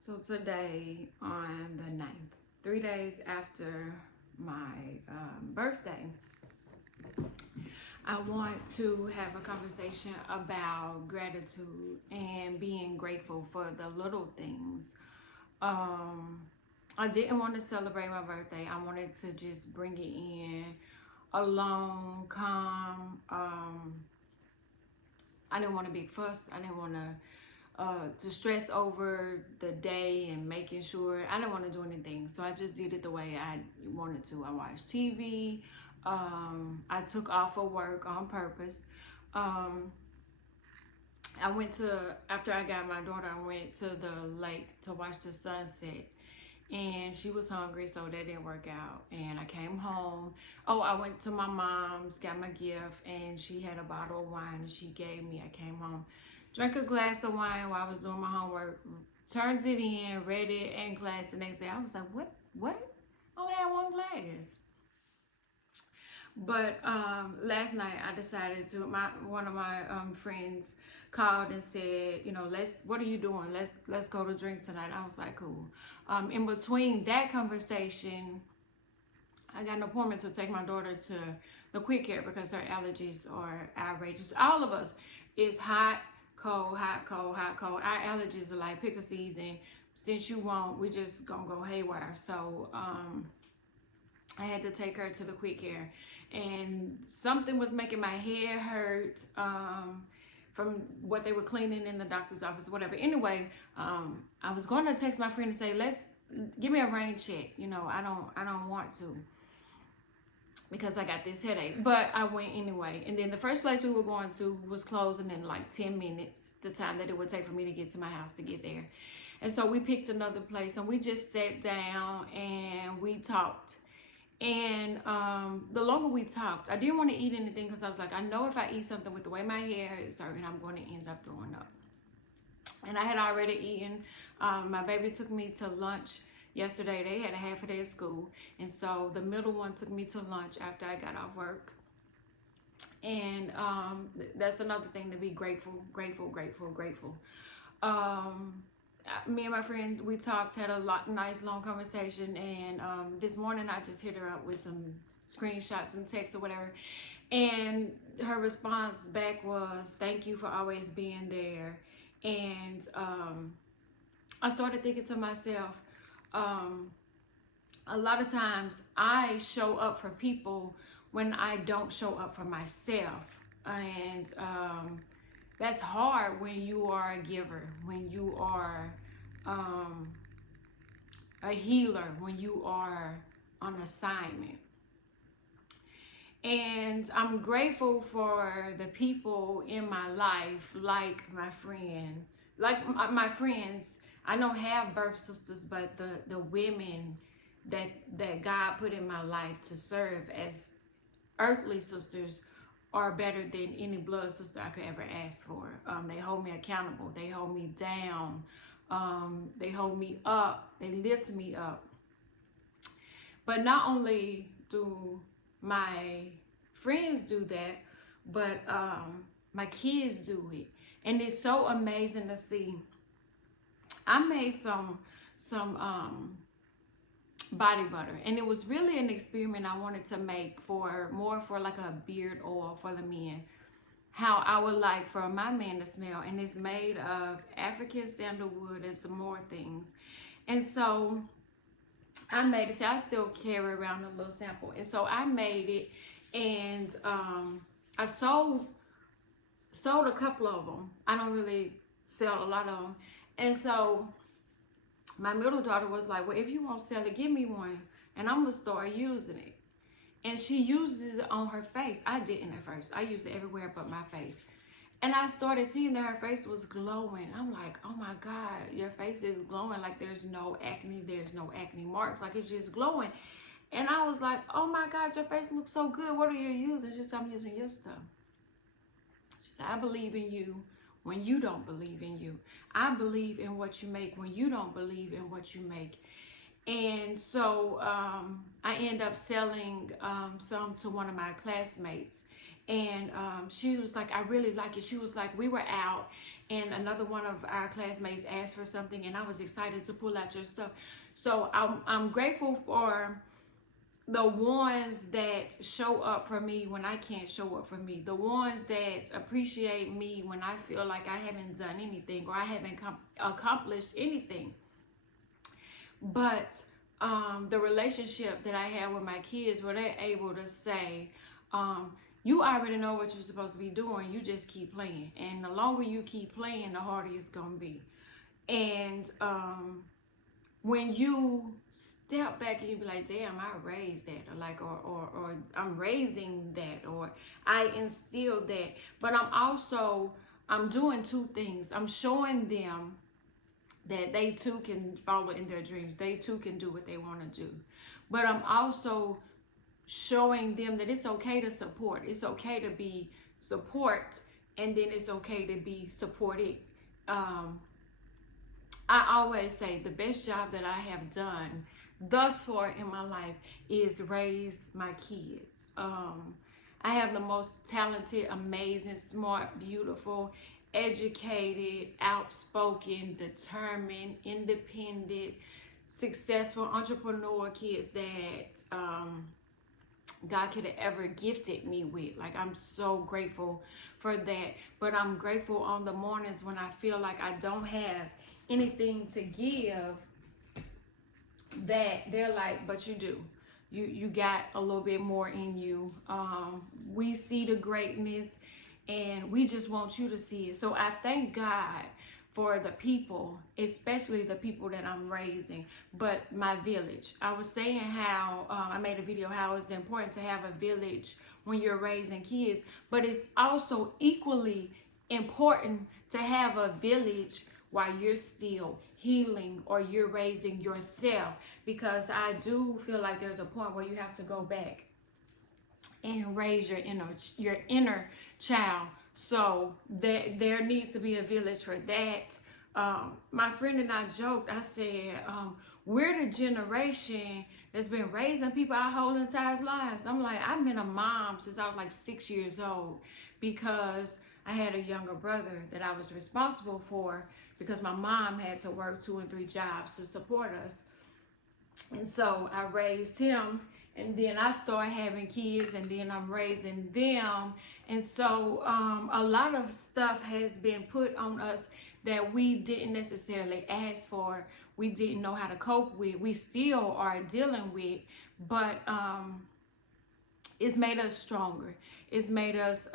So today on the 9th, 3 days after my birthday, I want to have a conversation about gratitude and being grateful for the little things. Um, I didn't want to celebrate my birthday. I wanted to just bring it in alone, calm. I didn't want to be fussed. I didn't want to stress over the day and making sure. I didn't want to do anything, so I just did it the way I wanted to. I watched TV. I took off of work on purpose. Um, I went to, after I got my daughter, I went to the lake to watch the sunset. And she was hungry, so that didn't work out. And I came home. Oh, I went to my mom's, got my gift, and she had a bottle of wine and she gave me. I came home, drank a glass of wine while I was doing my homework, turned it in, read it in class the next day. I was like, what? I only had one glass. But last night I decided to. One of my friends called and said, what are you doing? Let's go to drinks tonight. I was like, cool. In between that conversation, I got an appointment to take my daughter to the quick care because her allergies are outrageous. All of us is hot, cold, hot, cold, hot, cold. Our allergies are like pick a season. Since you won't, we just gonna go haywire. So I had to take her to the quick care, and something was making my head hurt from what they were cleaning in the doctor's office, whatever. Anyway, I was going to text my friend and say, "Let's give me a rain check." I don't want to because I got this headache, but I went anyway. And then the first place we were going to was closing in like 10 minutes, the time that it would take for me to get to my house to get there. And so we picked another place and we just sat down and we talked. And the longer we talked, I didn't want to eat anything because I was like, I know if I eat something with the way my hair is hurting, I'm going to end up throwing up. And I had already eaten. My baby took me to lunch yesterday. They had a half a day of school. And so the middle one took me to lunch after I got off work. And that's another thing to be grateful. Me and my friend, we talked, had a nice long conversation, and this morning I just hit her up with some screenshots, some texts or whatever, and her response back was, "Thank you for always being there." And I started thinking to myself, a lot of times I show up for people when I don't show up for myself, and that's hard when you are a giver, when you are a healer, when you are on assignment. And I'm grateful for the people in my life, like my friends. I don't have birth sisters, but the women that God put in my life to serve as earthly sisters are better than any blood sister I could ever ask for. They hold me accountable. They hold me down. They hold me up. They lift me up. But not only do my friends do that, but my kids do it. And it's so amazing to see. I made some body butter, and it was really an experiment I wanted to make for like a beard oil for the men, how I would like for my man to smell. And it's made of African sandalwood and some more things. And so I made it. See, I still carry around a little sample, and so I made it, and I sold a couple of them. I don't really sell a lot of them. And so my middle daughter was like, "Well, if you won't sell it, give me one, and I'm gonna start using it." And she uses it on her face. I didn't at first. I used it everywhere but my face. And I started seeing that her face was glowing. I'm like, "Oh my God, your face is glowing. Like there's no acne, there's no acne marks. Like it's just glowing." And I was like, "Oh my God, your face looks so good. What are you using?" She said, "I'm using your stuff." She said, "I believe in you when you don't believe in you. I believe in what you make when you don't believe in what you make." And so I end up selling some to one of my classmates. And she was like, I really like it. She was like, we were out and another one of our classmates asked for something and I was excited to pull out your stuff. So I'm grateful for the ones that show up for me when I can't show up for me, the ones that appreciate me when I feel like I haven't done anything or I haven't accomplished anything. But the relationship that I have with my kids, where they're able to say, you already know what you're supposed to be doing, you just keep playing. And the longer you keep playing, the harder it's going to be. And when you step back and you be like, damn, I raised that, or like, or I'm raising that, or I instilled that. But I'm doing two things. I'm showing them that they too can follow in their dreams. They too can do what they want to do. But I'm also showing them that it's okay to support. It's okay to be support, and then it's okay to be supported. I always say the best job that I have done thus far in my life is raise my kids. I have the most talented, amazing, smart, beautiful, educated, outspoken, determined, independent, successful entrepreneur kids that God could have ever gifted me with. Like, I'm so grateful for that. But I'm grateful on the mornings when I feel like I don't have anything to give, that they're like, but you do. You got a little bit more in you. We see the greatness and we just want you to see it. So I thank God for the people, especially the people that I'm raising, but my village. I was saying how I made a video how it's important to have a village when you're raising kids, but it's also equally important to have a village while you're still healing or you're raising yourself, because I do feel like there's a point where you have to go back and raise your inner child. So there needs to be a village for that. My friend and I joked. I said, we're the generation that's been raising people our whole entire lives. I'm like, I've been a mom since I was like 6 years old, because I had a younger brother that I was responsible for, because my mom had to work 2 and 3 jobs to support us. And so I raised him, and then I started having kids, and then I'm raising them. And so a lot of stuff has been put on us that we didn't necessarily ask for, we didn't know how to cope with, we still are dealing with, but it's made us stronger. It's made us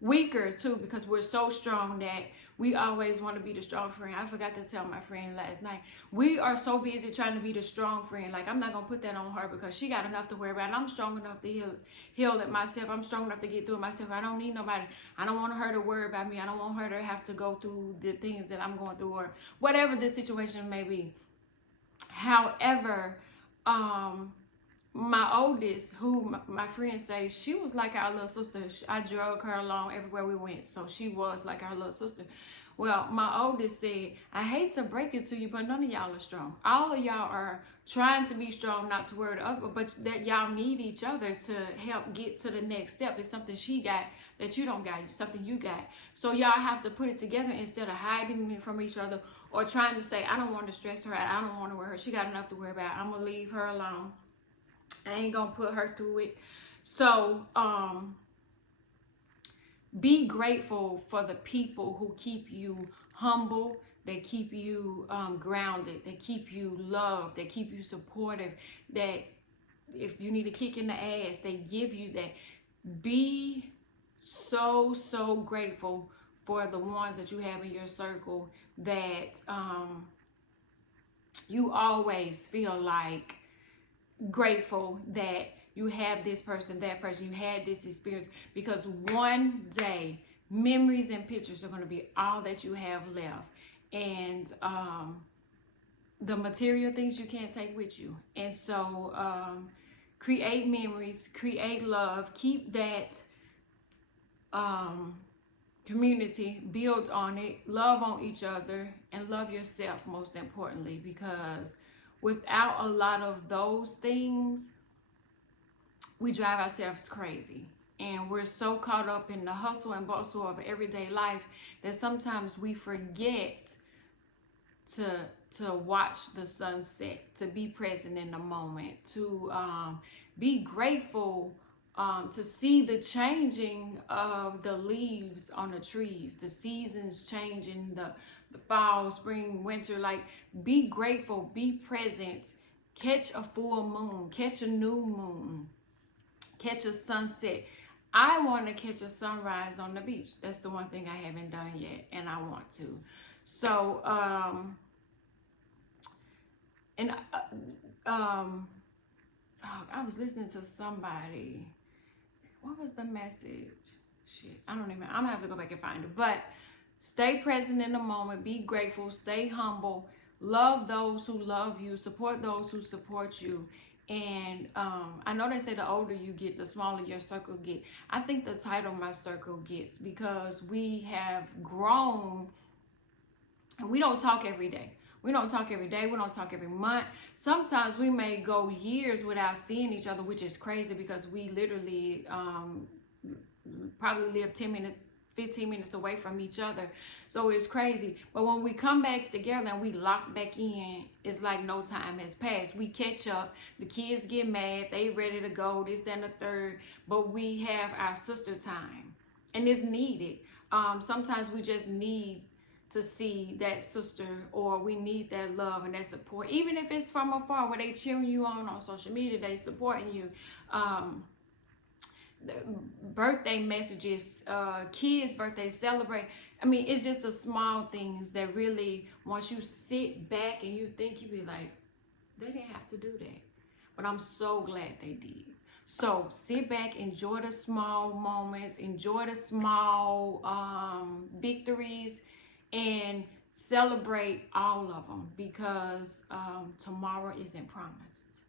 weaker too, because we're so strong that we always want to be the strong friend. I forgot to tell my friend last night, we are so busy trying to be the strong friend. Like, I'm not gonna put that on her, because she got enough to worry about, and I'm strong enough to heal it myself. I'm strong enough to get through it myself. I don't need nobody. I don't want her to worry about me. I don't want her to have to go through the things that I'm going through, or whatever the situation may be. However, my oldest, who my friend says, she was like our little sister. I drug her along everywhere we went, so she was like our little sister. Well, my oldest said, I hate to break it to you, but none of y'all are strong. All of y'all are trying to be strong, not to worry the other, but that y'all need each other to help get to the next step. It's something she got that you don't got, something you got. So y'all have to put it together instead of hiding it from each other, or trying to say, I don't want to stress her out, I don't want to worry her, she got enough to worry about, I'm gonna leave her alone, I ain't gonna put her through it. So be grateful for the people who keep you humble, that keep you grounded, that keep you loved, that keep you supportive, that if you need a kick in the ass, they give you that. Be so grateful for the ones that you have in your circle, that you always feel like grateful that you have this person, that person, you had this experience, because one day memories and pictures are going to be all that you have left, and the material things you can't take with you. And so create memories, create love, keep that community, build on it, love on each other, and love yourself most importantly, because without a lot of those things, we drive ourselves crazy. And we're so caught up in the hustle and bustle of everyday life that sometimes we forget to watch the sunset, to be present in the moment, to be grateful, to see the changing of the leaves on the trees, the seasons changing, the fall, spring, winter. Like, be grateful, be present, catch a full moon, catch a new moon, catch a sunset. I want to catch a sunrise on the beach. That's the one thing I haven't done yet, and I want to. So, and I was listening to somebody. What was the message? Shit, I don't even. I'm gonna have to go back and find it. But stay present in the moment. Be grateful. Stay humble. Love those who love you. Support those who support you. And I know they say the older you get, the smaller your circle get. I think the tighter my circle gets because we have grown and we don't talk every day. We don't talk every day. We don't talk every month. Sometimes we may go years without seeing each other, which is crazy because we literally probably live 10 minutes, 15 minutes away from each other. So it's crazy. But when we come back together and we lock back in, it's like no time has passed. We catch up. The kids get mad. They ready to go, this, that, and the third. But we have our sister time. And it's needed. Sometimes we just need to see that sister, or we need that love and that support. Even if it's from afar, where they cheering you on social media, they supporting you. The birthday messages, kids' birthdays, celebrate. I mean, it's just the small things that really, once you sit back and you think, you be like, they didn't have to do that. But I'm so glad they did. So sit back, enjoy the small moments, enjoy the small victories, and celebrate all of them because tomorrow isn't promised.